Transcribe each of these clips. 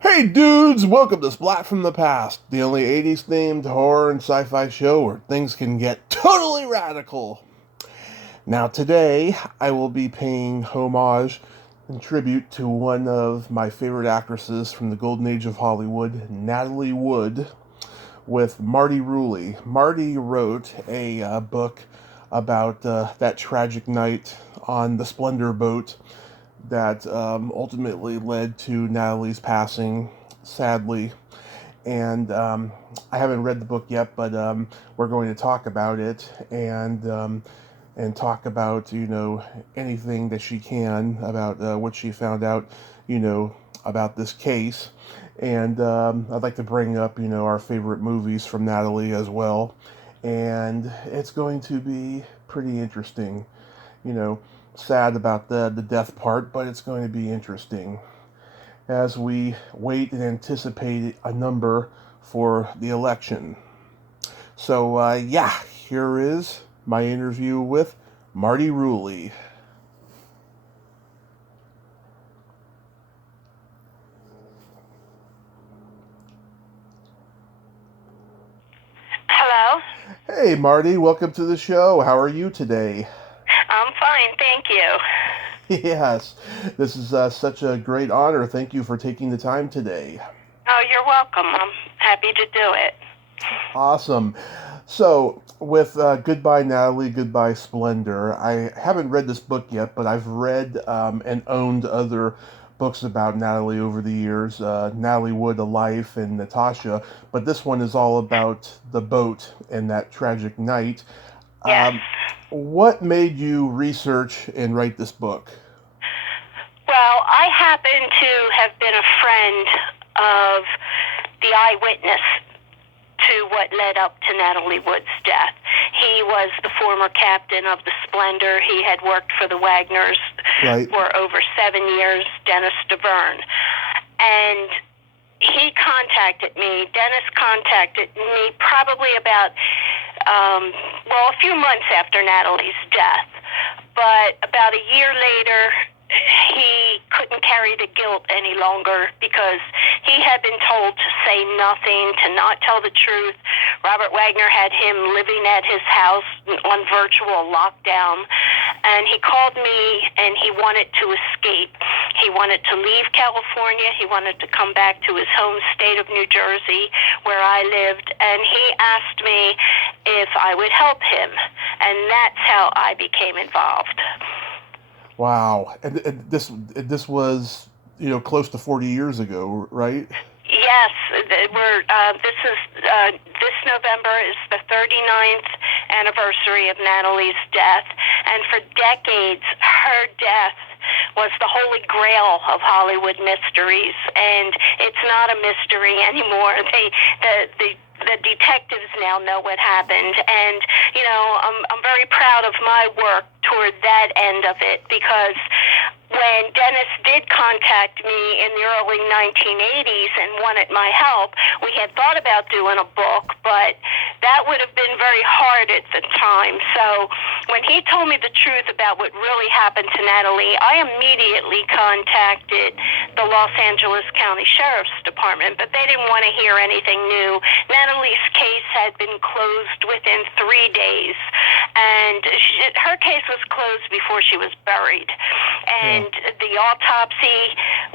Hey dudes, welcome to Splat from the Past, the only 80s themed horror and sci fi show where things can get totally radical. Now, today I will be paying homage and tribute to one of my favorite actresses from the golden age of Hollywood, Natalie Wood, with Marti Rulli. Marty wrote a book about that tragic night on the Splendour boat that ultimately led to Natalie's passing, sadly. And I haven't read the book yet, but we're going to talk about it and talk about anything that she can about what she found out, about this case. And I'd like to bring up our favorite movies from Natalie as well, and it's going to be pretty interesting. You know, sad about the death part, but it's going to be interesting as we wait and anticipate a number for the election. So, yeah, here is my interview with Marti Rulli. Hello? Hey, Marty, welcome to the show. How are you today? I'm fine, thank you. Yes, this is such a great honor. Thank you for taking the time today. Oh, you're welcome. I'm happy to do it. Awesome. So, with Goodbye Natalie, Goodbye Splendor, I haven't read this book yet, but I've read and owned other books about Natalie over the years, Natalie Wood, A Life, and Natasha, but this one is all about the boat and that tragic night. Yes. Um, what made you research and write this book? Well, I happen to have been a friend of the eyewitness to what led up to Natalie Wood's death. He was the former captain of the Splendour. He had worked for the Wagners Right. for over 7 years, Dennis DeVerne. And Dennis contacted me probably about, a few months after Natalie's death. But about a year later, he couldn't carry the guilt any longer because he had been told to say nothing, to not tell the truth. Robert Wagner had him living at his house on virtual lockdown, and he called me and he wanted to escape. He wanted to leave California. He wanted to come back to his home state of New Jersey where I lived, and he asked me if I would help him, and that's how I became involved. Wow. And this was, close to 40 years ago, right? Yes, this November is the 39th anniversary of Natalie's death, and for decades, her death was the holy grail of Hollywood mysteries, and it's not a mystery anymore. The detectives now know what happened, and I'm very proud of my work toward that end of it, because when Dennis did contact me in the early 1980s and wanted my help, we had thought about doing a book, but that would have been very hard at the time. So when he told me the truth about what really happened to Natalie, I immediately contacted the Los Angeles County Sheriff's Department, but they didn't want to hear anything new. Natalie's case had been closed within 3 days, and her case was closed before she was buried. And the autopsy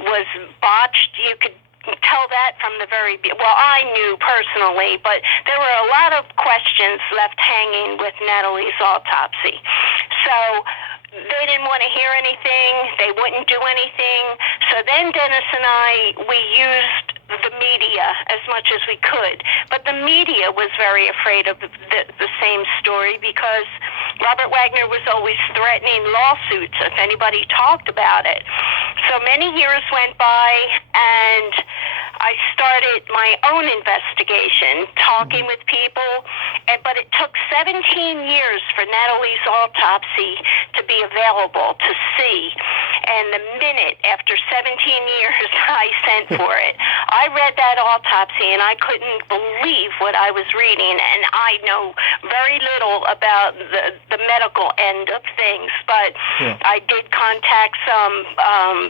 was botched. You could tell that from the I knew personally, but there were a lot of questions left hanging with Natalie's autopsy. So they didn't want to hear anything. They wouldn't do anything. So then Dennis and we used the media as much as we could. But the media was very afraid of the same story, because Robert Wagner was always threatening lawsuits if anybody talked about it. So many years went by, and I started my own investigation, talking with people, but it took 17 years for Natalie's autopsy to be available to see. And the minute after 17 years I sent for it, I read that autopsy, and I couldn't believe what I was reading, and I know very little about the medical end of things, but I did contact some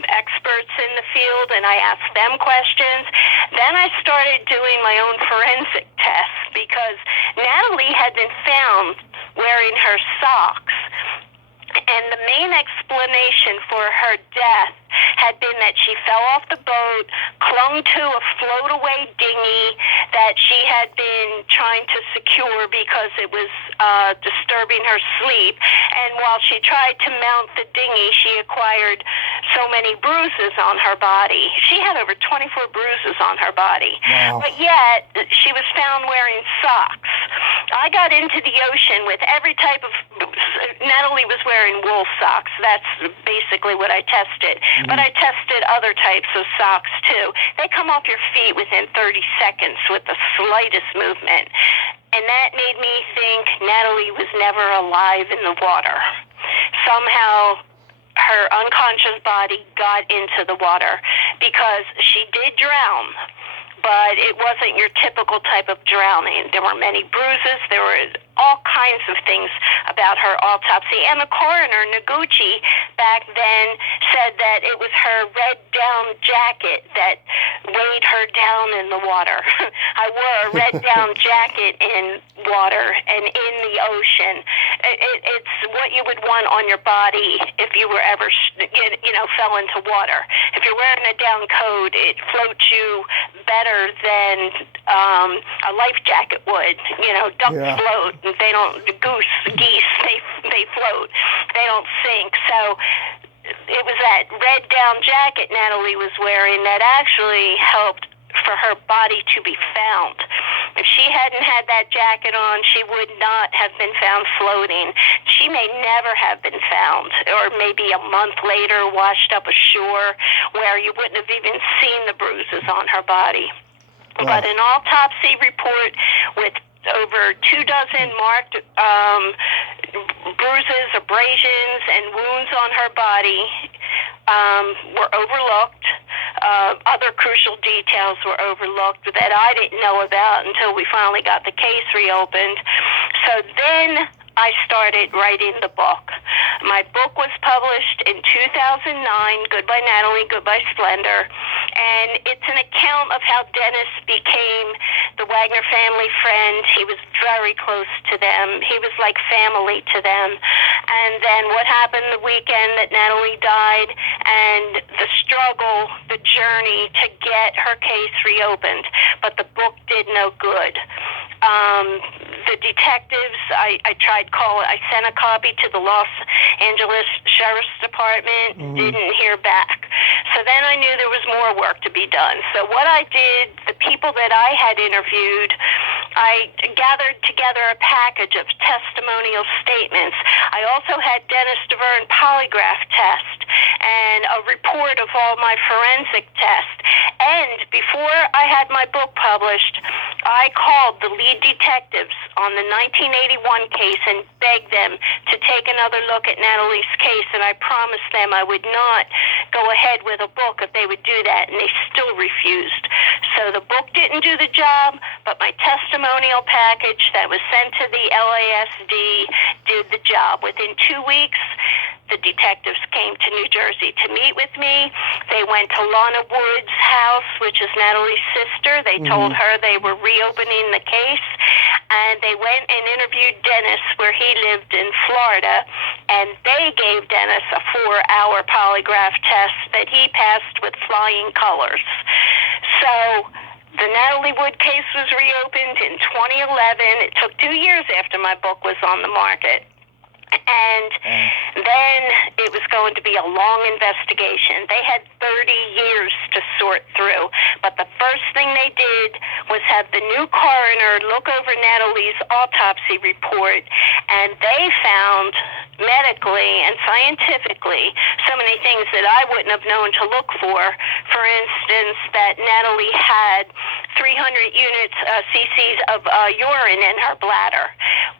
experts in the field, and I asked them questions. Then I started doing my own forensic tests, because Natalie had been found wearing her socks. And the main explanation for her death had been that she fell off the boat, clung to a float-away dinghy that she had been trying to secure because it was disturbing her sleep. And while she tried to mount the dinghy, she acquired so many bruises on her body. She had over 24 bruises on her body. Wow. But yet, she was found wearing socks. I got into the ocean with every type of... Natalie was wearing wool socks. That's basically what I tested. But I tested other types of socks, too. They come off your feet within 30 seconds with the slightest movement. And that made me think Natalie was never alive in the water. Somehow, her unconscious body got into the water, because she did drown. But it wasn't your typical type of drowning. There were many bruises. There were all kinds of things about her autopsy. And the coroner, Noguchi, back then said that it was her red down jacket that weighed her down in the water. I wore a red down jacket in water and in the ocean. It's what you would want on your body if you were ever, fell into water. If you're wearing a down coat, it floats you better than a life jacket would. Ducks float. They don't. Geese, they float. They don't sink. So it was that red down jacket Natalie was wearing that actually helped for her body to be found. If she hadn't had that jacket on, she would not have been found floating. She may never have been found, or maybe a month later washed up ashore where you wouldn't have even seen the bruises on her body. Wow. But an autopsy report with over 24 marked bruises, abrasions, and wounds on her body were overlooked. Other crucial details were overlooked that I didn't know about until we finally got the case reopened. So then I started writing the book. My book was published in 2009, Goodbye Natalie, Goodbye Splendour, and it's an account of how Dennis became the Wagner family friend. He was very close to them. He was like family to them. And then what happened the weekend that Natalie died, and the struggle, the journey to get her case reopened. But the book did no good. The detectives, I tried calling. I sent a copy to the Los Angeles Sheriff's Department, didn't hear back. So then I knew there was more work to be done. So what I did, the people that I had interviewed, I gathered together a package of testimonial statements. I also had Dennis DeVerne polygraph test and a report of all my forensic tests. And before I had my book published, I called the lead detectives on the 1981 case and begged them to take another look at Natalie's case, and I promised them I would not go ahead with a book if they would do that, and they still refused. So the book didn't do the job, but my testimonial package that was sent to the LASD did the job. Within 2 weeks, the detectives came to New Jersey to meet with me. They went to Lana Wood's house, which is Natalie's sister. They told her they were reopening the case. And they went and interviewed Dennis where he lived in Florida. And they gave Dennis a 4-hour polygraph test that he passed with flying colors. So the Natalie Wood case was reopened in 2011. It took 2 years after my book was on the market. And then it was going to be a long investigation. They had 30 years to sort through. But the first thing they did was have the new coroner look over Natalie's autopsy report, and they found medically and scientifically so many things that I wouldn't have known to look for. For instance, that Natalie had 300 cc's of urine in her bladder.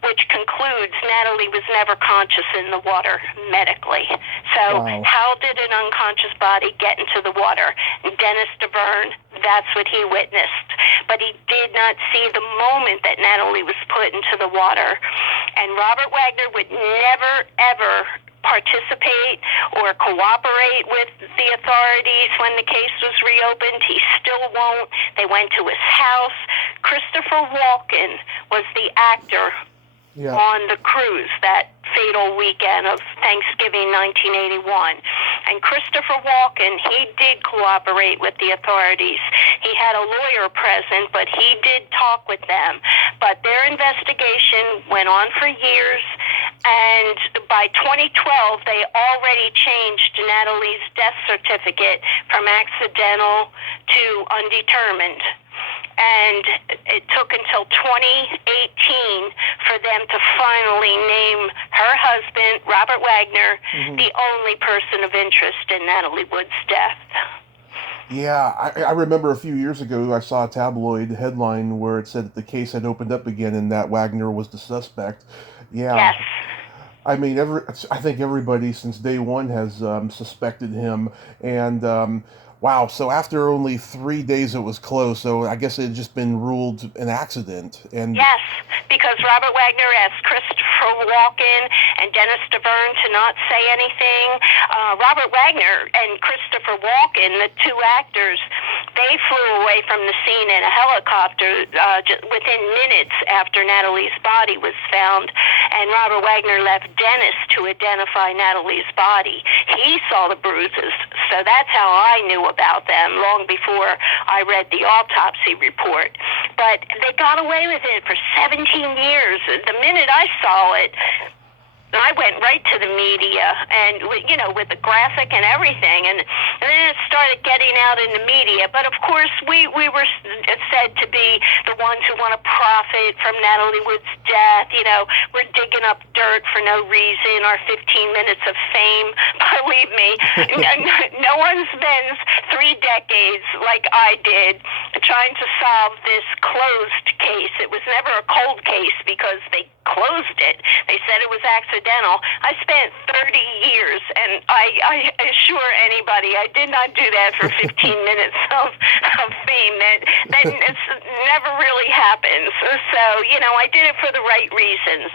which concludes Natalie was never conscious in the water medically. So Wow. how did an unconscious body get into the water? Dennis DeVerne, that's what he witnessed. But he did not see the moment that Natalie was put into the water. And Robert Wagner would never, ever participate or cooperate with the authorities when the case was reopened. He still won't. They went to his house. Christopher Walken was the actor on the cruise that fatal weekend of Thanksgiving 1981. And Christopher Walken, he did cooperate with the authorities. He had a lawyer present, but he did talk with them. But their investigation went on for years, and by 2012, they already changed Natalie's death certificate from accidental to undetermined. And it took until 2018 for them to finally name her husband, Robert Wagner, the only person of interest in Natalie Wood's death. Yeah, I remember a few years ago I saw a tabloid headline where it said that the case had opened up again and that Wagner was the suspect. Yeah. Yes. I mean, I think everybody since day one has suspected him, and wow. So after only 3 days, it was closed. So I guess it had just been ruled an accident. And yes, because Robert Wagner asked Christopher Walken and Dennis DeVerne to not say anything. Robert Wagner and Christopher Walken, the two actors, they flew away from the scene in a helicopter within minutes after Natalie's body was found, and Robert Wagner left Dennis to identify Natalie's body. He saw the bruises, so that's how I knew about them long before I read the autopsy report. But they got away with it for 17 years. The minute I saw it, I went right to the media, and with the graphic and everything, and then it started getting out in the media. But of course, we were said to be the ones who want to profit from Natalie Wood's death. We're digging up dirt for no reason. Our 15 minutes of fame. Believe me, no one spends 3 decades like I did trying to solve this closed case. It was never a cold case because they closed it. They said it was accidental. I spent 30 years, and I assure anybody I did not do that for 15 minutes of fame. That never really happens. So, I did it for the right reasons.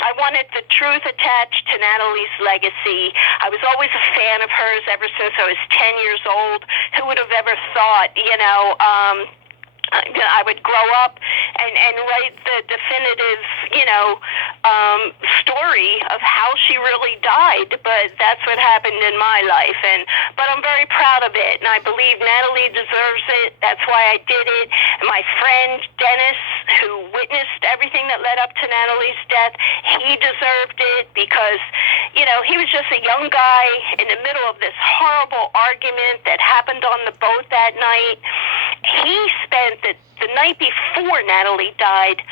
I wanted the truth attached to Natalie's legacy. I was always a fan of hers ever since I was 10 years old. Who would have ever thought, I would grow up and write the definitive, story of how she really died. But that's what happened in my life. But I'm very proud of it, and I believe Natalie deserves it. That's why I did it. And my friend Dennis, who witnessed everything that led up to Natalie's death, he deserved it because, he was just a young guy in the middle of this horrible argument that happened on the boat that night. He spent the night before Natalie died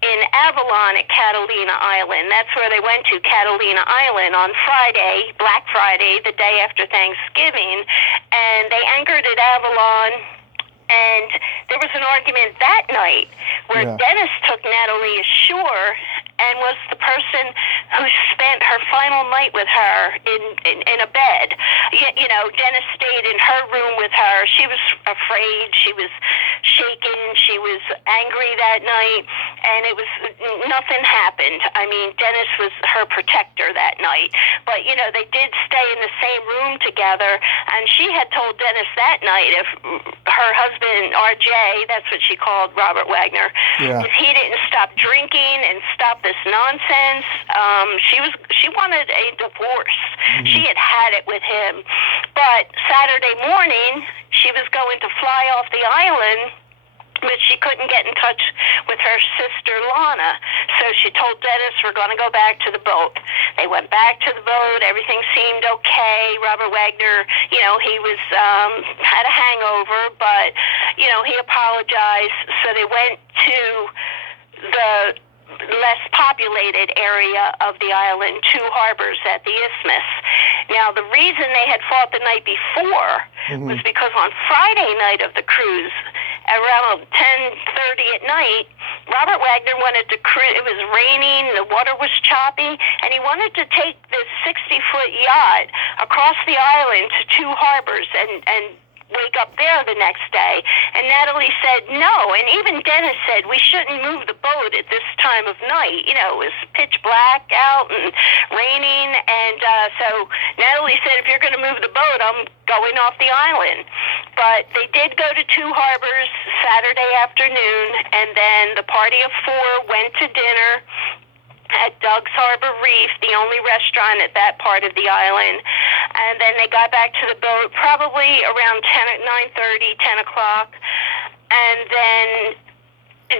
in Avalon at Catalina Island. That's where they went to, Catalina Island, on Friday, Black Friday, the day after Thanksgiving, and they anchored at Avalon, and there was an argument that night where Dennis took Natalie ashore and was the person who spent her final night with her in a bed. Dennis stayed in her room with her. She was afraid. She was shaken. She was angry that night, and nothing happened. I mean, Dennis was her protector that night. But, they did stay in the same room together, and she had told Dennis that night if her husband, RJ, that's what she called Robert Wagner, if he didn't stop drinking and stop this nonsense, she wanted a divorce. She had it with him. But Saturday morning, she was going to fly off the island, but she couldn't get in touch with her sister Lana. So she told Dennis, we're going to go back to the boat. They went back to the boat. Everything seemed okay. Robert Wagner, he was had a hangover, but, he apologized. So they went to the less populated area of the island, 2 harbors at the Isthmus. Now, the reason they had fought the night before was because on Friday night of the cruise, around 10:30 at night, Robert Wagner wanted to cruise. It was raining, the water was choppy, and he wanted to take this 60-foot yacht across the island to two harbors and wake up there the next day. And Natalie said no, and even Dennis said we shouldn't move the boat at this time of night. You know, it was pitch black out and raining, and so Natalie said, if you're going to move the boat, I'm going off the island. But they did go to two harbors Saturday afternoon, and then the party of four went to dinner at Doug's Harbor Reef, the only restaurant at that part of the island. And then they got back to the boat probably around 10 o'clock. And then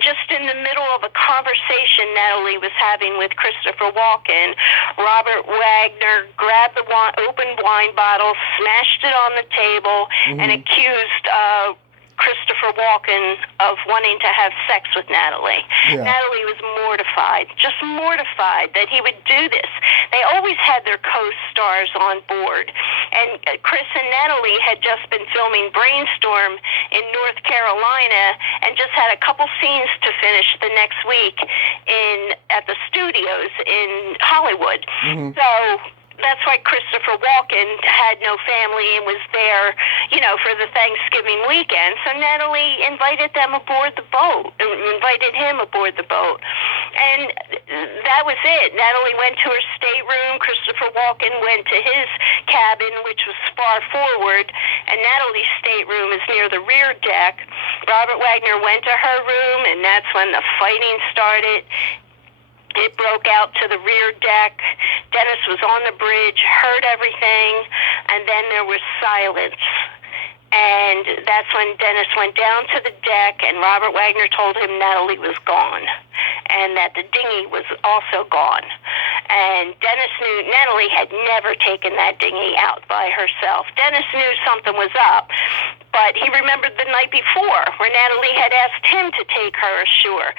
just in the middle of a conversation Natalie was having with Christopher Walken, Robert Wagner grabbed the open wine bottle, smashed it on the table, and accused Christopher Walken of wanting to have sex with Natalie. Yeah. Natalie was mortified, just mortified that he would do this. They always had their co-stars on board. And Chris and Natalie had just been filming Brainstorm in North Carolina and just had a couple scenes to finish the next week at the studios in Hollywood. So that's why Christopher Walken had no family and was there, you know, for the Thanksgiving weekend. So Natalie invited him aboard the boat. And that was it. Natalie went to her stateroom. Christopher Walken went to his cabin, which was far forward, and Natalie's stateroom is near the rear deck. Robert Wagner went to her room, and that's when the fighting started. It broke out to the rear deck. Dennis was on the bridge, heard everything, and then there was silence. And that's when Dennis went down to the deck, and Robert Wagner told him Natalie was gone, and that the dinghy was also gone. And Dennis knew Natalie had never taken that dinghy out by herself. Dennis knew something was up, but he remembered the night before where Natalie had asked him to take her ashore.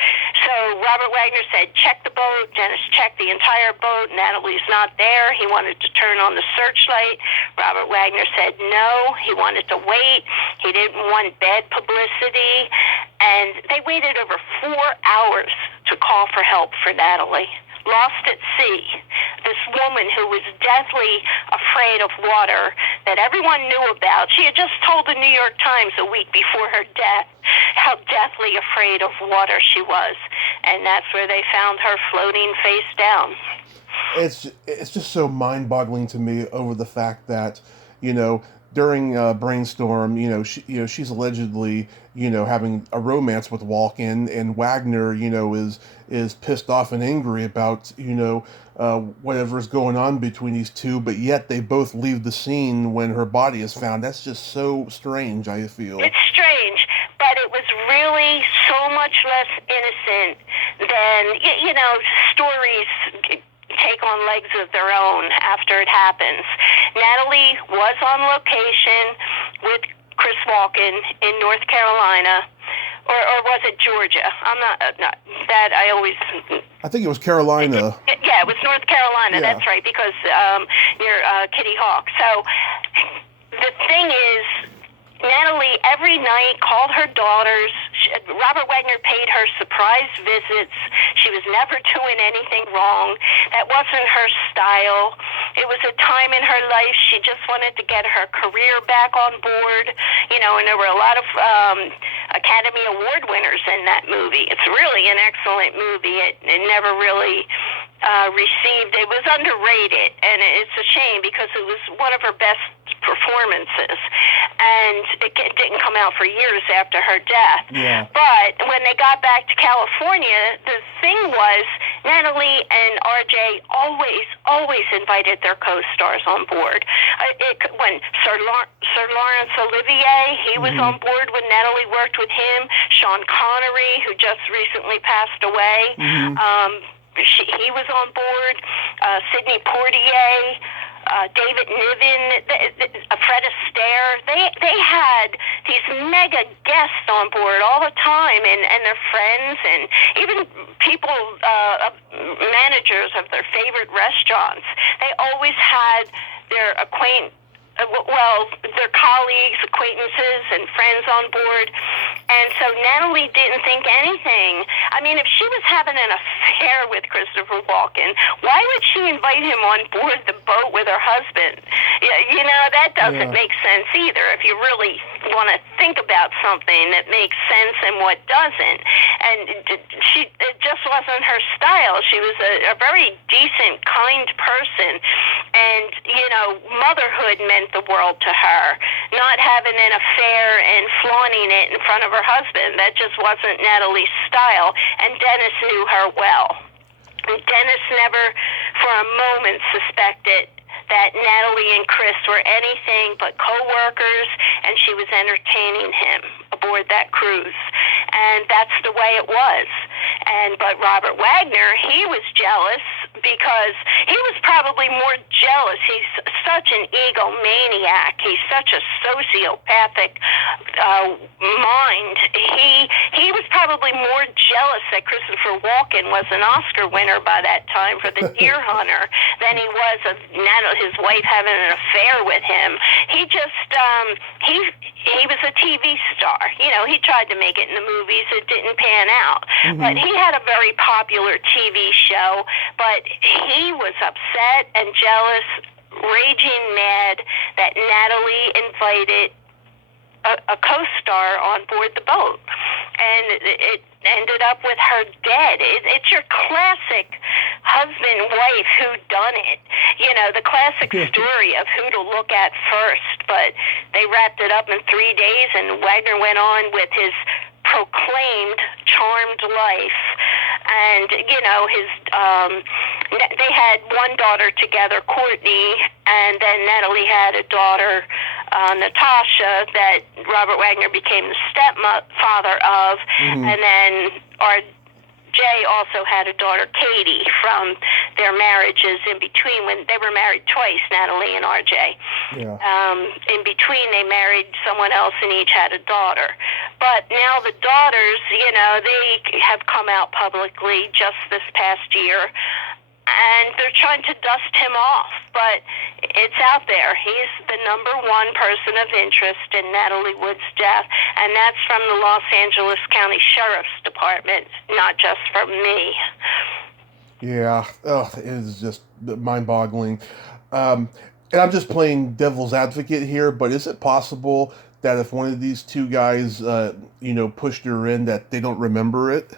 So Robert Wagner said, check the boat. Dennis checked the entire boat. Natalie's not there. He wanted to turn on the searchlight. Robert Wagner said no. He wanted to wait. He didn't want bad publicity. And they waited over 4 hours to call for help for Natalie. Lost at sea, this woman who was deathly afraid of water that everyone knew about. She had just told the New York Times a week before her death how deathly afraid of water she was. And that's where they found her floating face down. It's just so mind-boggling to me over the fact that, you know, during Brainstorm, she's allegedly, having a romance with Walken, and Wagner, is pissed off and angry about, whatever's going on between these two, but yet they both leave the scene when her body is found. That's just so strange, I feel. It's strange, but it was really so much less innocent than, stories take on legs of their own after it happens. Natalie was on location with Chris Walken in North Carolina, or was it Georgia? I'm not that I always. I think it was Carolina. Yeah, it was North Carolina. Yeah. That's right, because near Kitty Hawk. So the thing is, Natalie every night called her daughters. Robert Wagner paid her surprise visits. She was never doing anything wrong. That wasn't her style. It was a time in her life she just wanted to get her career back on board, and there were a lot of Academy Award winners in that movie. It's really an excellent movie. It never really received. It was underrated, and it's a shame because it was one of her best performances, and it didn't come out for years after her death. Yeah. But when they got back to California, the thing was Natalie and RJ always invited their co-stars on board. When Sir Laurence Olivier, he was on board when Natalie worked with him. Sean Connery, who just recently passed away, he was on board. Sidney Poitier, David Niven, Fred Astaire, they had these mega guests on board all the time, and their friends, and even people, managers of their favorite restaurants. They always had their their colleagues, acquaintances, and friends on board. And so Natalie didn't think anything. I mean, if she was having an affair with Christopher Walken, why would she invite him on board the boat with her husband? You know, that doesn't make sense either. If you really want to think about something that makes sense and what doesn't. And it just wasn't her style. She was a very decent, kind person. And, you know, motherhood meant the world to her. Not having an affair and flaunting it in front of her husband, that just wasn't Natalie's style. And Dennis knew her well. And Dennis never for a moment suspected that Natalie and Chris were anything but co-workers, and she was entertaining him aboard that cruise. And that's the way it was. But Robert Wagner, he was jealous because he was probably more jealous. He's such an egomaniac. He's such a sociopathic mind. He was probably more jealous that Christopher Walken was an Oscar winner by that time for The Deer Hunter than he was of his wife having an affair with him. He just he was a TV star. You know, he tried to make it in the movies. It didn't pan out. Mm-hmm. But he had a very popular TV show, but he was upset and jealous, raging mad that Natalie invited a co-star on board the boat. And it ended up with her dead. It's your classic husband-wife whodunit. You know, the classic story of who to look at first. But they wrapped it up in 3 days, and Wagner went on with his proclaimed charmed life. And, you know, they had one daughter together, Courtney, and then Natalie had a daughter, Natasha, that Robert Wagner became the stepfather of. Mm-hmm. And then Jay also had a daughter, Katie, from their marriages in between, when they were married twice, Natalie and RJ. Yeah. In between, they married someone else and each had a daughter. But now the daughters, you know, they have come out publicly just this past year, and they're trying to dust him off. But it's out there. He's the number one person of interest in Natalie Wood's death, and that's from the Los Angeles County Sheriff's Department, not just from me. Yeah, it is just mind-boggling. And I'm just playing devil's advocate here, but is it possible that if one of these two guys, pushed her in, that they don't remember it?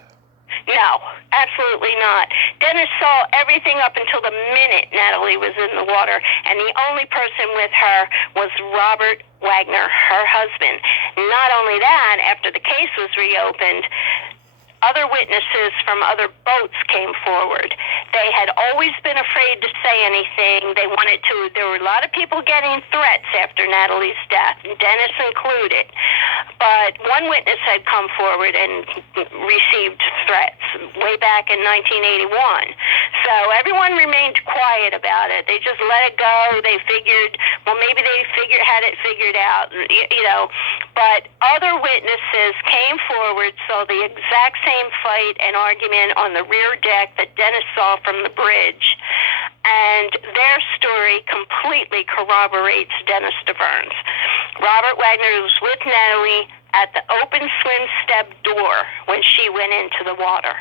No, absolutely not. Dennis saw everything up until the minute Natalie was in the water, and the only person with her was Robert Wagner, her husband. Not only that, after the case was reopened, other witnesses from other boats came forward. They had always been afraid to say anything. There were a lot of people getting threats after Natalie's death, Dennis included. But one witness had come forward and received threats way back in 1981. So everyone remained quiet about it. They just let it go. They figured, well, maybe they had it figured out, you know. But other witnesses came forward, saw the exact same fight and argument on the rear deck that Dennis saw from the bridge. And their story completely corroborates Dennis DeVern's. Robert Wagner was with Natalie at the open swim step door when she went into the water.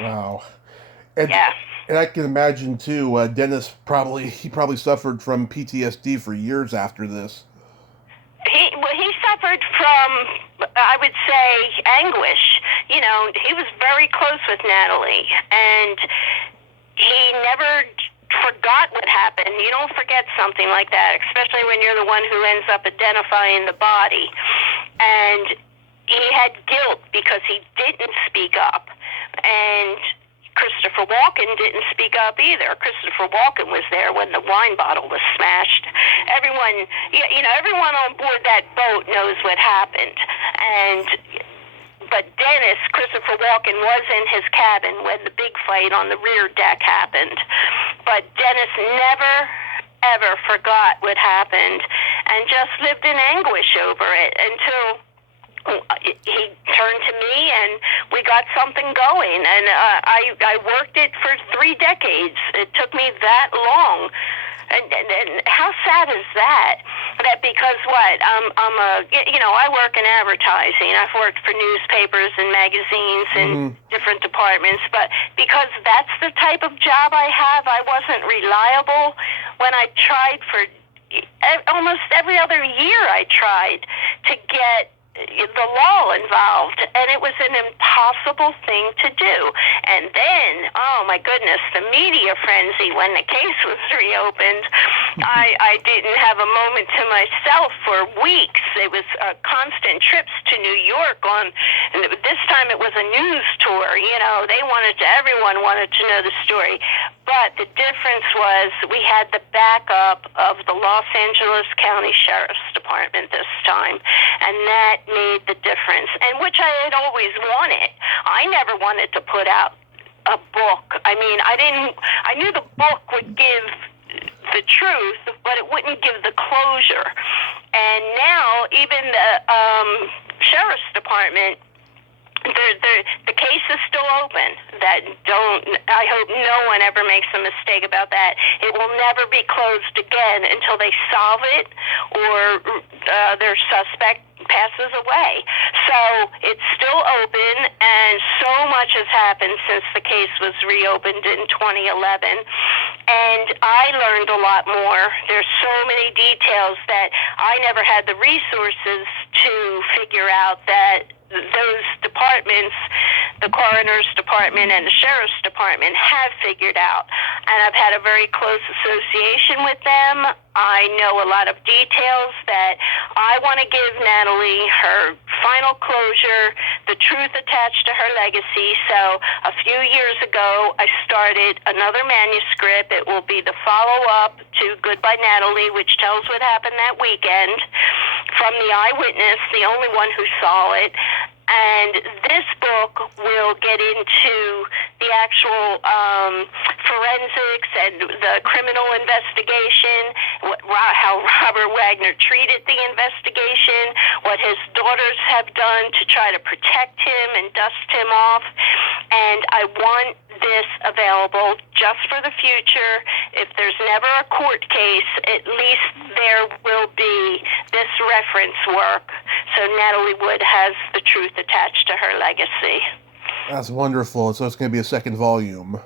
Wow. And I can imagine, too, Dennis probably suffered from PTSD for years after this. He suffered from, I would say, anguish. You know, he was very close with Natalie, and he never forgot what happened. You don't forget something like that, especially when you're the one who ends up identifying the body. And he had guilt because he didn't speak up. And Christopher Walken didn't speak up either. Christopher Walken was there when the wine bottle was smashed. Everyone on board that boat knows what happened. But Dennis, Christopher Walken, was in his cabin when the big fight on the rear deck happened. But Dennis never, ever forgot what happened and just lived in anguish over it until he turned to me and we got something going. And I worked it for 3 decades. It took me that long. And how sad is that? That because what? I work in advertising. I've worked for newspapers and magazines and different departments, but because that's the type of job I have, I wasn't reliable when I tried for almost every other year. I tried to get the law involved, and it was an impossible thing to do. And then, oh my goodness, the media frenzy when the case was reopened. I didn't have a moment to myself for weeks. It was constant trips to New York and this time it was a news tour. Everyone wanted to know the story. But the difference was we had the backup of the Los Angeles County Sheriff's Department this time, and that made the difference, and which I had always wanted. I never wanted to put out a book. I mean, I knew the book would give the truth, but it wouldn't give the closure. And now even the Sheriff's Department, the case is still open. I hope no one ever makes a mistake about that. It will never be closed again until they solve it or their suspect passes away. So it's still open, and so much has happened since the case was reopened in 2011. And I learned a lot more. There's so many details that I never had the resources to figure out that those departments, the coroner's department and the sheriff's department, have figured out. And I've had a very close association with them. I know a lot of details that I want to give Natalie her final closure, the truth attached to her legacy. So a few years ago, I started another manuscript. It will be the follow-up to Goodbye Natalie, which tells what happened that weekend from the eyewitness, the only one who saw it. And this book will get into the actual forensics and the criminal investigation, how Robert Wagner treated the investigation, what his daughters have done to try to protect him and dust him off. And I want this available just for the future. If there's never a court case, at least there will be this reference work, so Natalie Wood has the truth attached to her legacy. That's wonderful. So it's going to be a second volume.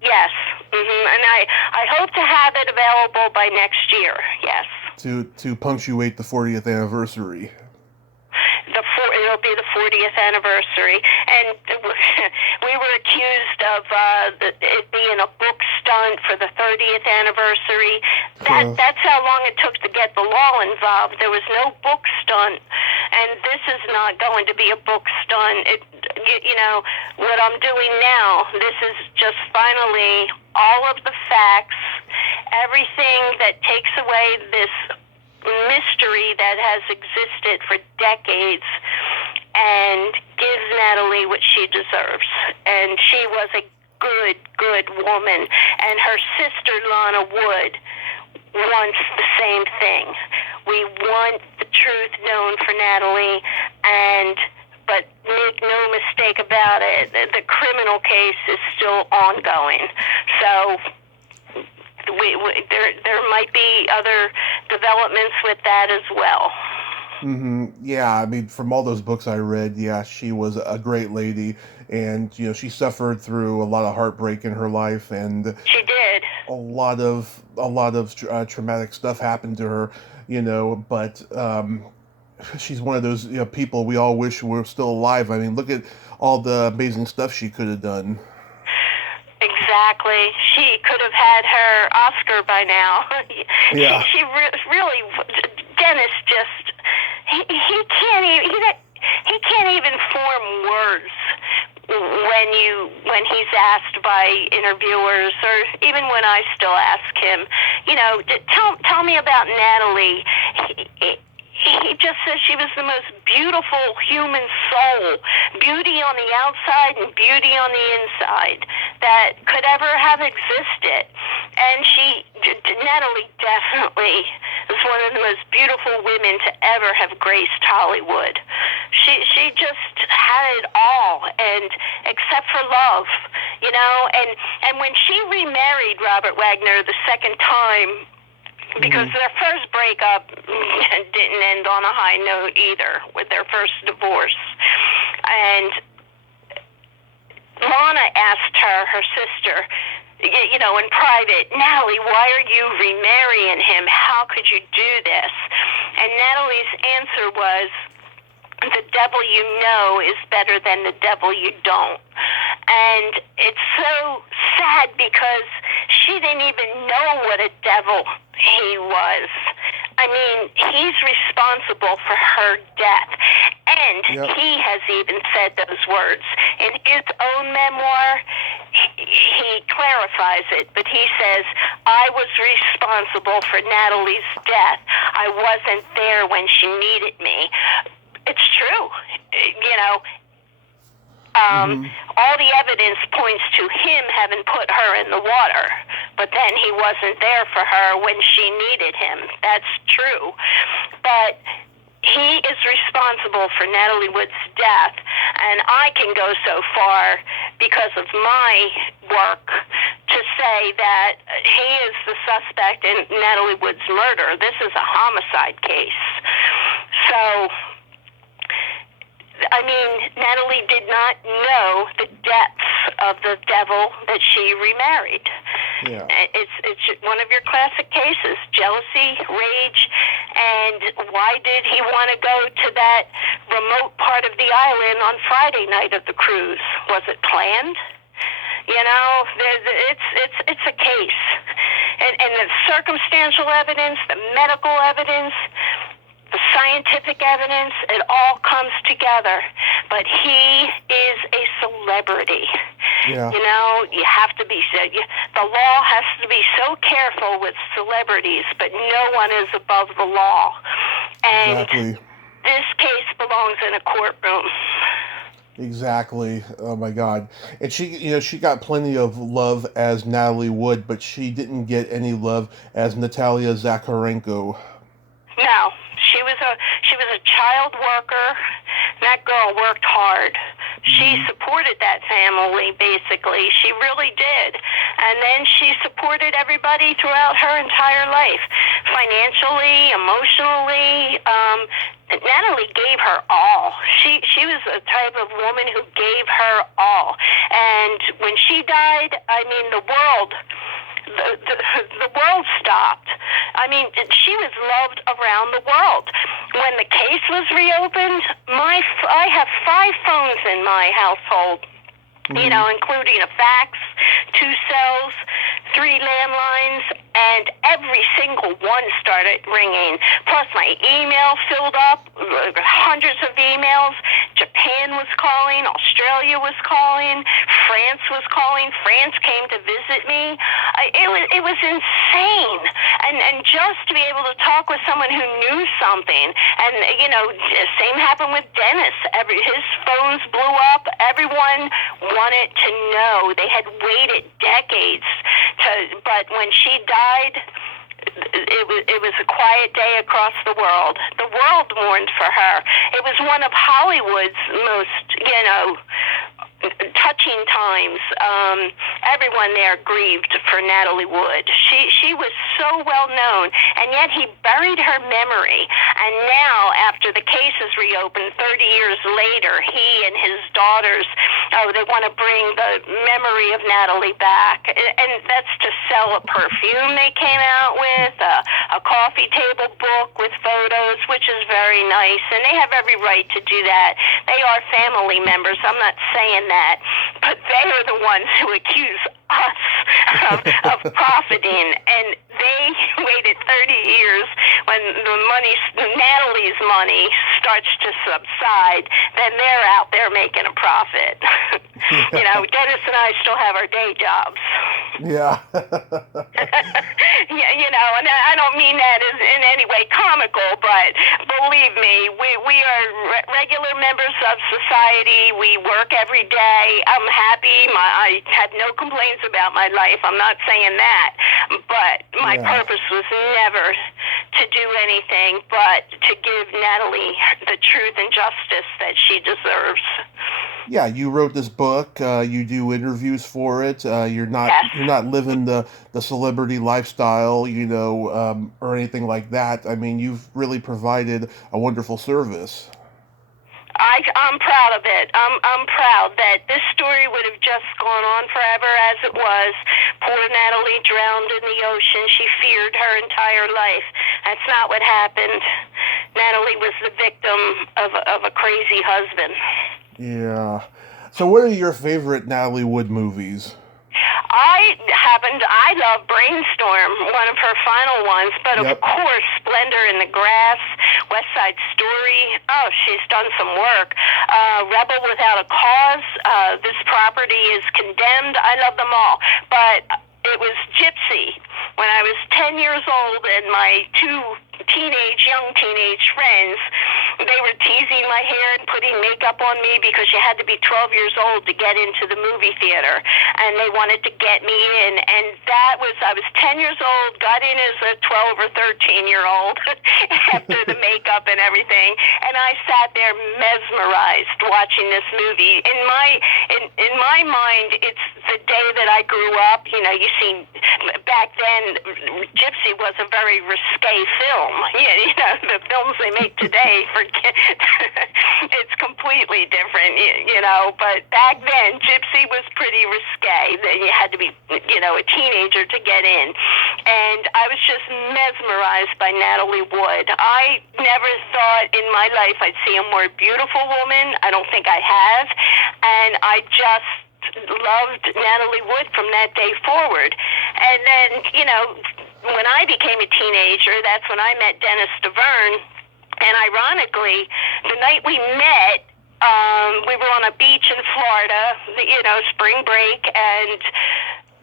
Yes, and I hope to have it available by next year. Yes. To punctuate the 40th anniversary. It'll be the 40th anniversary, and we were accused of it being a book stunt for the 30th anniversary. That's how long it took to get the law involved. There was no book stunt, and this is not going to be a book stunt. What I'm doing now, this is just finally all of the facts, everything that takes away this mystery that has existed for decades, and gives Natalie what she deserves. And she was a good woman, and her sister Lana Wood wants the same thing. We want the truth known for Natalie, but make no mistake about it, the criminal case is still ongoing. So there might be other developments with that as well. Yeah, I mean, from all those books I read, yeah, she was a great lady, and she suffered through a lot of heartbreak in her life, and she did. A lot of traumatic stuff happened to her, but she's one of those people we all wish were still alive. I mean, look at all the amazing stuff she could have done. Exactly. She could have had her Oscar by now. Yeah. She really, Dennis just, he can't even form words when he's asked by interviewers, or even when I still ask him, tell me about Natalie. He just says she was the most beautiful human soul, beauty on the outside and beauty on the inside, that could ever have existed. And Natalie definitely is one of the most beautiful women to ever have graced Hollywood. She just had it all, and except for love, and when she remarried Robert Wagner the second time, because their first breakup didn't end on a high note either with their first divorce. And Lana asked her sister, in private, Natalie, why are you remarrying him? How could you do this? And Natalie's answer was, the devil you know is better than the devil you don't. And it's so sad because she didn't even know what a devil he was. I mean, he's responsible for her death. And he has even said those words. In his own memoir, he clarifies it, but he says, I was responsible for Natalie's death. I wasn't there when she needed me. It's true. All the evidence points to him having put her in the water, but then he wasn't there for her when she needed him. That's true. But he is responsible for Natalie Wood's death, and I can go so far because of my work to say that he is the suspect in Natalie Wood's murder. This is a homicide case. So, I mean, Natalie did not know the depths of the devil that she remarried. Yeah. It's one of your classic cases, jealousy, rage, and why did he want to go to that remote part of the island on Friday night of the cruise? Was it planned? It's a case. And the circumstantial evidence, the medical evidence, the scientific evidence, it all comes together. But he is a celebrity. Yeah. You have to be, the law has to be so careful with celebrities, but no one is above the law. And exactly. This case belongs in a courtroom. Exactly. Oh my God. And she got plenty of love as Natalie Wood, but she didn't get any love as Natalia Zakharenko. No. She was a child worker. That girl worked hard. She supported that family, basically. She really did. And then she supported everybody throughout her entire life, financially, emotionally. Natalie gave her all. She was the type of woman who gave her all. And when she died, I mean, the world stopped. I mean, she was loved around the world. When the case was reopened, I have 5 phones in my household, including a fax, 2 cells, 3 landlines, and every single one started ringing. Plus my email filled up, hundreds of emails. Japan was calling, Australia was calling, France was calling. France came to visit me. It was insane. And just to be able to talk with someone who knew something, and same happened with Dennis. His phones blew up. Everyone wanted to know. They had waited decades but when she died, it was a quiet day across the world. The world mourned for her. It was one of Hollywood's most, touching times. Everyone there grieved for Natalie Wood. She was so well known, and yet he buried her memory. And now, after the case is reopened 30 years later, he and his daughters, they want to bring the memory of Natalie back. And that's to sell a perfume they came out with, a coffee table book with photos, which is very nice. And they have every right to do that. They are family members. I'm not saying that. But they are the ones who accuse us of profiting. And they waited 30 years when Natalie's money starts to subside, then they're out there making a profit. Dennis and I still have our day jobs. Yeah. Yeah, and I don't mean that as in any way comical, but believe me, we are regular members of society. We work every day. I'm happy. I have no complaints about my life. I'm not saying that, but my purpose was never to do anything but to give Natalie the truth and justice that she deserves. Yeah, you wrote this book. You do interviews for it. Yes. You're not living the celebrity lifestyle, or anything like that. I mean, you've really provided a wonderful service. I'm proud of it. I'm proud that this story would have just gone on forever as it was. Poor Natalie drowned in the ocean. She feared her entire life. That's not what happened. Natalie was the victim of a crazy husband. Yeah. So, what are your favorite Natalie Wood movies? I love Brainstorm, one of her final ones, but of Yep. course, Splendour in the Grass, West Side Story. Oh, she's done some work. Rebel Without a Cause, This Property is Condemned. I love them all. But it was Gypsy. When I was 10 years old and my two young teenage friends, they were teasing my hair and putting makeup on me because you had to be 12 years old to get into the movie theater. And they wanted to get me in. And I was 10 years old, got in as a 12 or 13-year-old after the makeup and everything. And I sat there mesmerized watching this movie. In my mind, it's the day that I grew up. You see, back then, Gypsy was a very risque film. Yeah, the films they make today, it's completely different, But back then, Gypsy was pretty risque. Then you had to be, a teenager to get in. And I was just mesmerized by Natalie Wood. I never thought in my life I'd see a more beautiful woman. I don't think I have. And I just loved Natalie Wood from that day forward. And then, when I became a teenager, that's when I met Dennis DeVerne. And ironically, the night we met, we were on a beach in Florida, spring break, and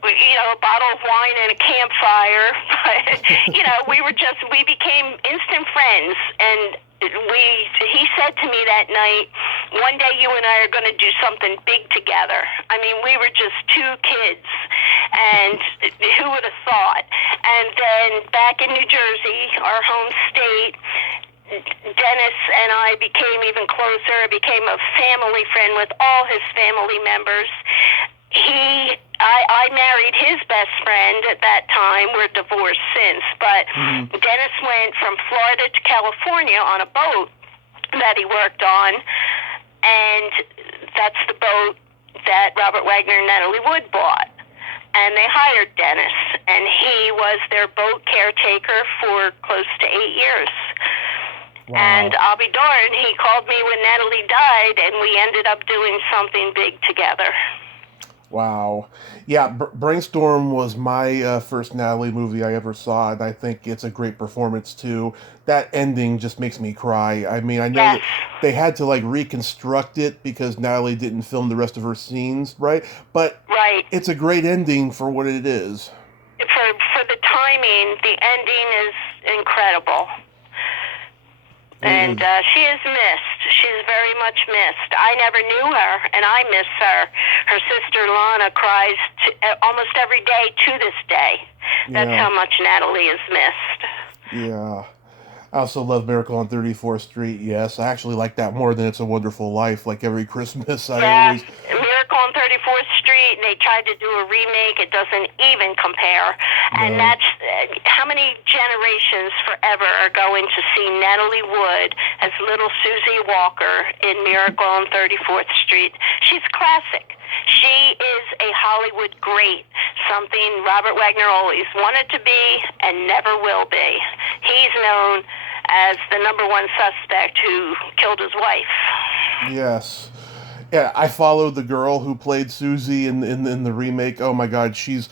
a bottle of wine and a campfire. But, we became instant friends. And he said to me that night, one day you and I are going to do something big together. I mean, we were just two kids, and who would have thought? And then back in New Jersey, our home state, Dennis and I became even closer, became a family friend with all his family members. I married his best friend at that time. We're divorced since, but Dennis went from Florida to California on a boat that he worked on, and that's the boat that Robert Wagner and Natalie Wood bought. And they hired Dennis, and he was their boat caretaker for close to 8 years. Wow. And I'll be darned, he called me when Natalie died, and we ended up doing something big together. Wow. Yeah, Brainstorm was my first Natalie movie I ever saw, and I think it's a great performance, too. That ending just makes me cry. I mean, I know that they had to, reconstruct it because Natalie didn't film the rest of her scenes, right? But it's a great ending for what it is. For the timing, the ending is incredible. And she is missed. She's very much missed. I never knew her, and I miss her. Her sister Lana cries almost every day to this day. That's how much Natalie is missed. Yeah. I also love Miracle on 34th Street, yes. I actually like that more than It's a Wonderful Life. Like every Christmas, I always... Miracle on 34th Street, they tried to do a remake. It doesn't even compare. No. And that's how many generations forever are going to see Natalie Wood as little Susie Walker in Miracle on 34th Street. She's classic. She is a Hollywood great, something Robert Wagner always wanted to be and never will be. He's known as the number one suspect who killed his wife. Yes. Yeah, I followed the girl who played Susie in the remake. Oh my God, she's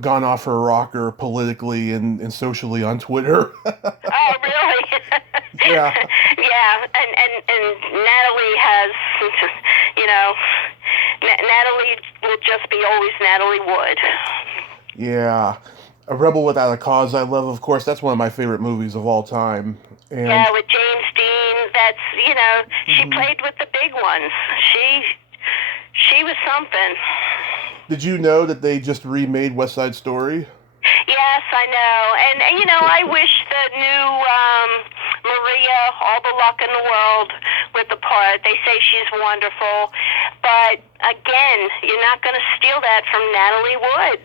gone off her rocker politically and socially on Twitter. Oh, really? Yeah. Yeah, and Natalie has, Natalie will just be always Natalie Wood. Yeah. A Rebel Without a Cause, I love, of course. That's one of my favorite movies of all time. And yeah, with James Dean. That's, she played with the big ones. She was something. Did you know that they just remade West Side Story? Yes, I know. And I wish the new Maria all the luck in the world with the part. They say she's wonderful. But again, you're not going to steal that from Natalie Wood.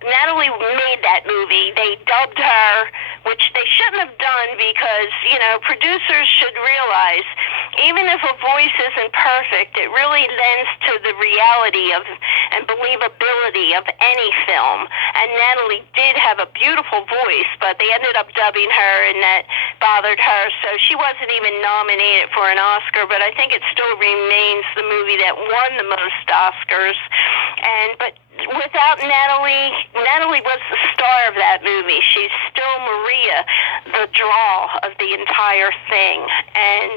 Natalie made that movie. They dubbed her, which they shouldn't have done because, producers should realize even if a voice isn't perfect, it really lends to the reality of and believability of any film. And Natalie did have a beautiful voice, but they ended up dubbing her, and that bothered her. So she wasn't even nominated for an Oscar, but I think it still remains the movie that won the most Oscars. But without Natalie was the star of that movie. She's still Maria, the draw of the entire thing. And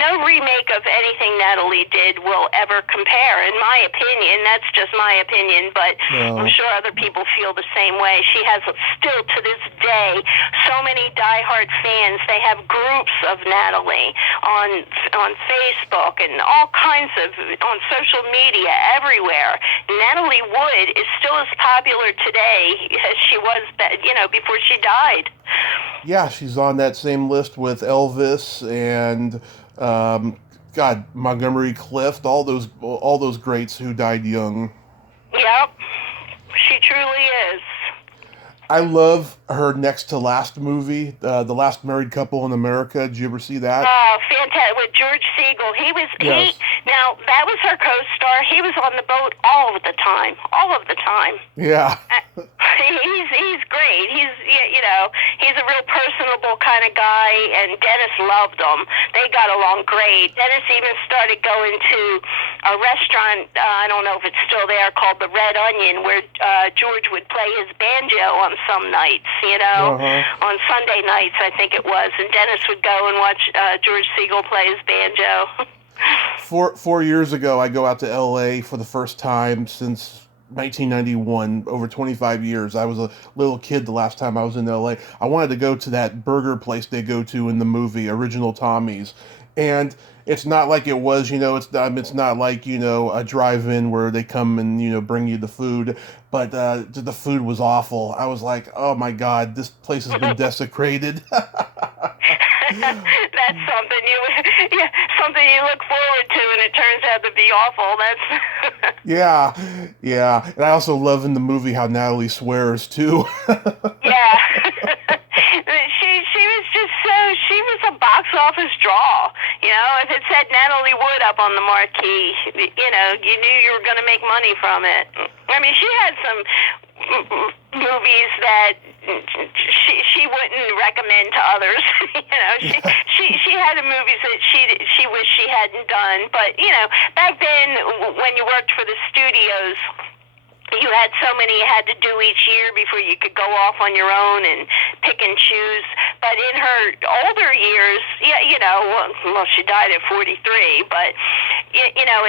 no remake of anything Natalie did will ever compare, in my opinion. That's just my opinion, but I'm sure other people feel the same way. She has still, to this day, so many diehard fans. They have groups of Natalie on Facebook and all kinds of, on social media, everywhere. Natalie Wood is still as popular today as she was, before she died. Yeah, she's on that same list with Elvis and Montgomery Clift, all those greats who died young. Yep, she truly is. I love her next to last movie, The Last Married Couple in America. Did you ever see that? Oh, fantastic. With George Segal. Yes. Now, that was her co-star. He was on the boat all of the time. All of the time. Yeah. He's great. He's a real personable kind of guy, and Dennis loved him. They got along great. Dennis even started going to a restaurant, I don't know if it's still there, called the Red Onion, where George would play his banjo on some nights, on Sunday nights, I think it was, and Dennis would go and watch George Segal play his banjo. 4 years ago, I go out to L.A. for the first time since 1991, over 25 years. I was a little kid the last time I was in L.A. I wanted to go to that burger place they go to in the movie, Original Tommy's, and it's not like it was, it's not like, a drive-in where they come and, bring you the food, but the food was awful. I was like, oh my God, this place has been desecrated. That's something you look forward to, and it turns out to be awful. That's Yeah. And I also love in the movie how Natalie swears too. Yeah. She was a box office draw. If it said Natalie Wood up on the marquee, you knew you were going to make money from it. I mean, she had some movies that she wouldn't recommend to others. She had movies that she wished she hadn't done. But back then, when you worked for the studios, you had so many you had to do each year before you could go off on your own and pick and choose. But in her older years, she died at 43, but,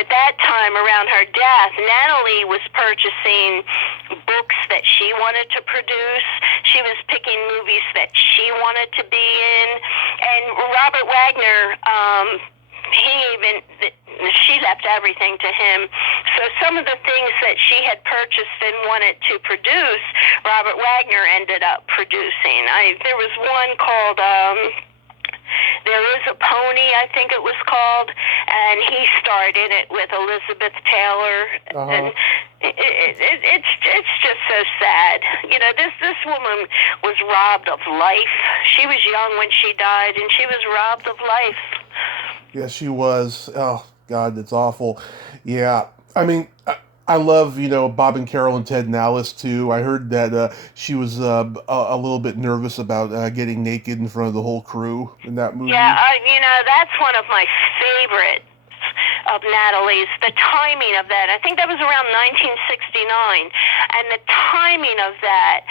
at that time around her death, Natalie was purchasing books that she wanted to produce. She was picking movies that she wanted to be in. And Robert Wagner, she left everything to him. So some of the things that she had purchased and wanted to produce, Robert Wagner ended up producing. There was one called There Is a Pony, I think it was called, and he starred in it with Elizabeth Taylor. And it's just so sad. This woman was robbed of life. She was young when she died, and she was robbed of life. Yes, she was. Oh, God, that's awful. Yeah. I mean, I love, Bob and Carol and Ted and Alice, too. I heard that she was a little bit nervous about getting naked in front of the whole crew in that movie. Yeah, that's one of my favorites of Natalie's. The timing of that, I think that was around 1969, and the timing of that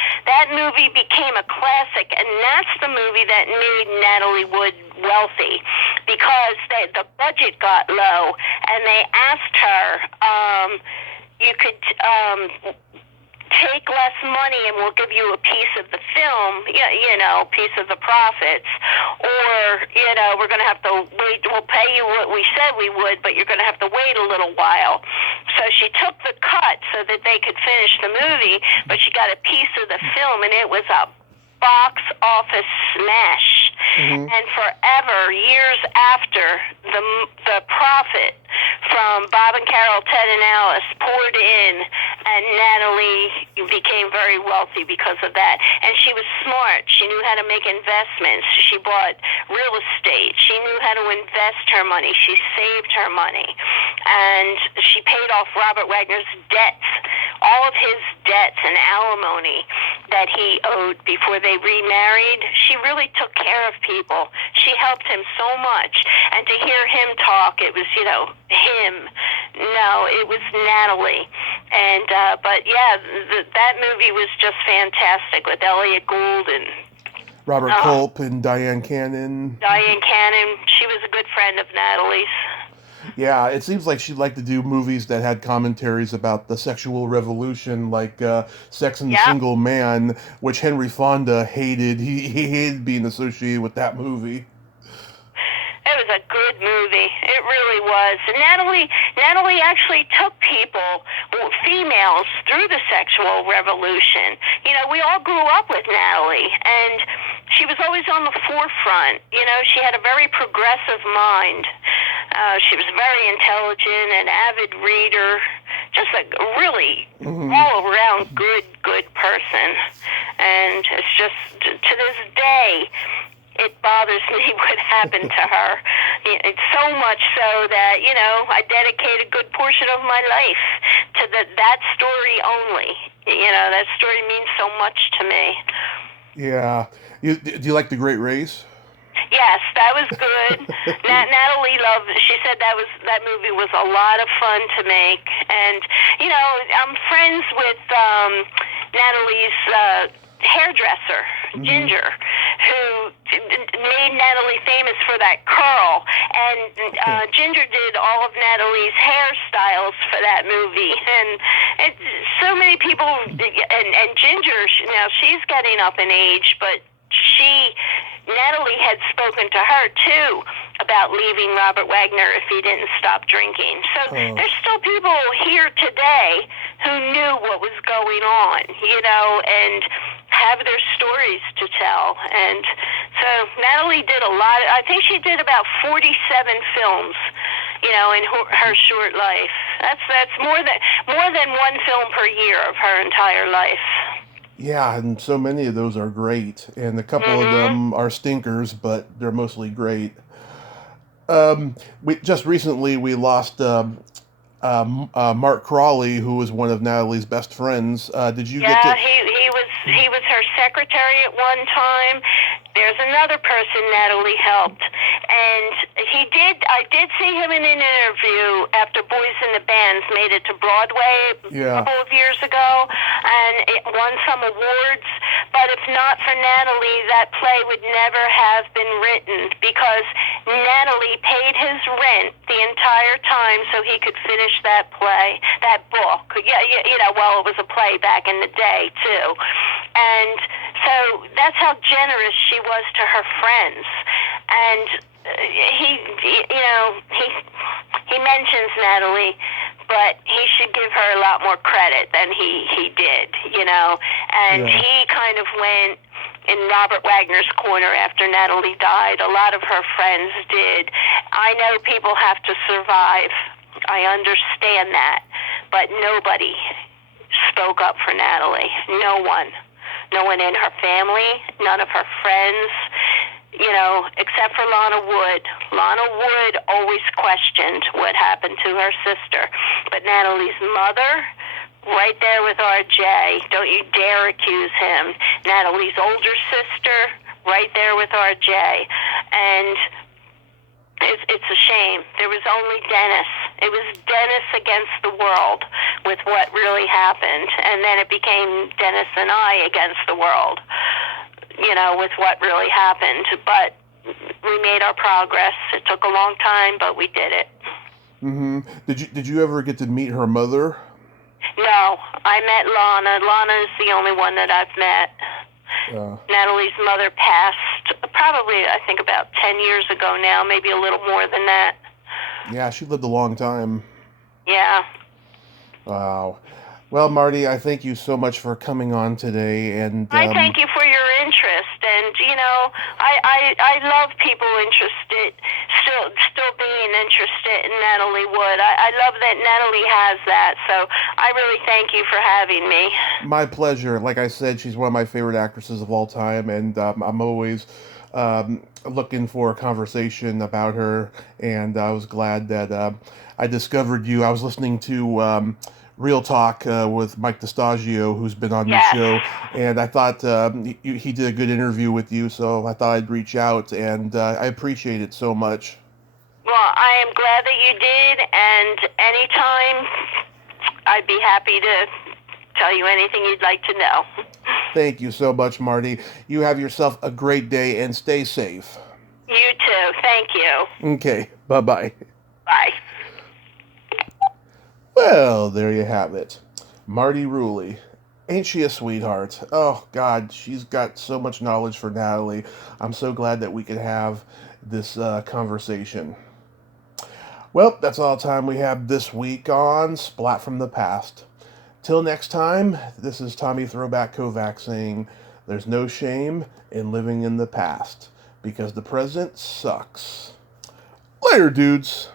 movie became a classic, and that's the movie that made Natalie Wood wealthy, because the budget got low, and they asked her, you could take less money and we'll give you a piece of the film, piece of the profits, or, we're going to have to wait, we'll pay you what we said we would, but you're going to have to wait a little while. So she took the cut so that they could finish the movie, but she got a piece of the film, and it was a box office smash. Mm-hmm. And forever, years after, the profit from Bob and Carol, Ted and Alice poured in, and Natalie became very wealthy because of that. And she was smart. She knew how to make investments. She bought real estate. She knew how to invest her money. She saved her money. And she paid off Robert Wagner's debts, all of his debts and alimony that he owed before they remarried. She really took care of people. She helped him so much. And to hear him talk, it was, him. No, it was Natalie. And, but yeah, that movie was just fantastic with Elliot Gould and Robert Culp and Diane Cannon. Diane Cannon. She was a good friend of Natalie's. Yeah, it seems like she'd like to do movies that had commentaries about the sexual revolution, like Sex and the Single Man, which Henry Fonda hated. He hated being associated with that movie. It was a good movie. It really was. And Natalie actually took people, females, through the sexual revolution. We all grew up with Natalie, and she was always on the forefront. She had a very progressive mind. She was very intelligent, an avid reader, just a really all-around good person. And it's just, to this day, it bothers me what happened to her. It's so much so that, I dedicate a good portion of my life to that story only. That story means so much to me. Yeah. Do you like The Great Race? Yes, that was good. Natalie loved it. She said that movie was a lot of fun to make. And, I'm friends with Natalie's hairdresser, Ginger, who made Natalie famous for that curl. And Ginger did all of Natalie's hairstyles for that movie. And so many people, and Ginger, now she's getting up in age, but Natalie had spoken to her, too, about leaving Robert Wagner if he didn't stop drinking. So there's still people here today who knew what was going on, and have their stories to tell. And so Natalie did a lot. I think she did about 47 films, in her short life. That's more than one film per year of her entire life. Yeah, and so many of those are great, and a couple of them are stinkers, but they're mostly great. Just recently we lost Mark Crawley, who was one of Natalie's best friends. Did you get to? Yeah, he was her secretary at one time. There's another person Natalie helped, and I did see him in an interview after Boys in the Bands made it to Broadway a couple of years ago, and it won some awards. But if not for Natalie, that play would never have been written, because Natalie paid his rent the entire time so he could finish that play, that book. Yeah, well, it was a play back in the day, too. And so that's how generous she was to her friends. And he mentions Natalie, but he should give her a lot more credit than he did, And he kind of went in Robert Wagner's corner after Natalie died. A lot of her friends did. I know people have to survive. I understand that. But nobody spoke up for Natalie. No one. No one in her family, none of her friends, except for Lana Wood. Lana Wood always questioned what happened to her sister. But Natalie's mother, right there with RJ, don't you dare accuse him. Natalie's older sister, right there with RJ. And it's a shame. There was only Dennis. It was Dennis against the world with what really happened. And then it became Dennis and I against the world, with what really happened. But we made our progress. It took a long time, but we did it. Mm-hmm. Did you ever get to meet her mother? No, I met Lana. Lana is the only one that I've met. Natalie's mother passed probably, I think, about 10 years ago now, maybe a little more than that. Yeah, she lived a long time. Yeah. Wow. Well, Marty, I thank you so much for coming on today, and I thank you for your interest, and I love people interested, still being and interested in Natalie Wood. I love that Natalie has that, so I really thank you for having me. My pleasure. Like I said, she's one of my favorite actresses of all time, and I'm always looking for a conversation about her. And I was glad that I discovered you. I was listening to Real Talk with Mike DiStaggio, who's been on the show, and I thought he did a good interview with you, so I thought I'd reach out, and I appreciate it so much. Well, I am glad that you did, and anytime I'd be happy to tell you anything you'd like to know. Thank you so much, Marty. You have yourself a great day and stay safe. You too. Thank you. Okay, bye-bye. Bye. Well, there you have it. Marti Rulli. Ain't she a sweetheart? Oh, God, she's got so much knowledge for Natalie. I'm so glad that we could have this conversation. Well, that's all the time we have this week on Splat from the Past. Till next time, this is Tommy Throwback Kovac saying, there's no shame in living in the past, because the present sucks. Later, dudes.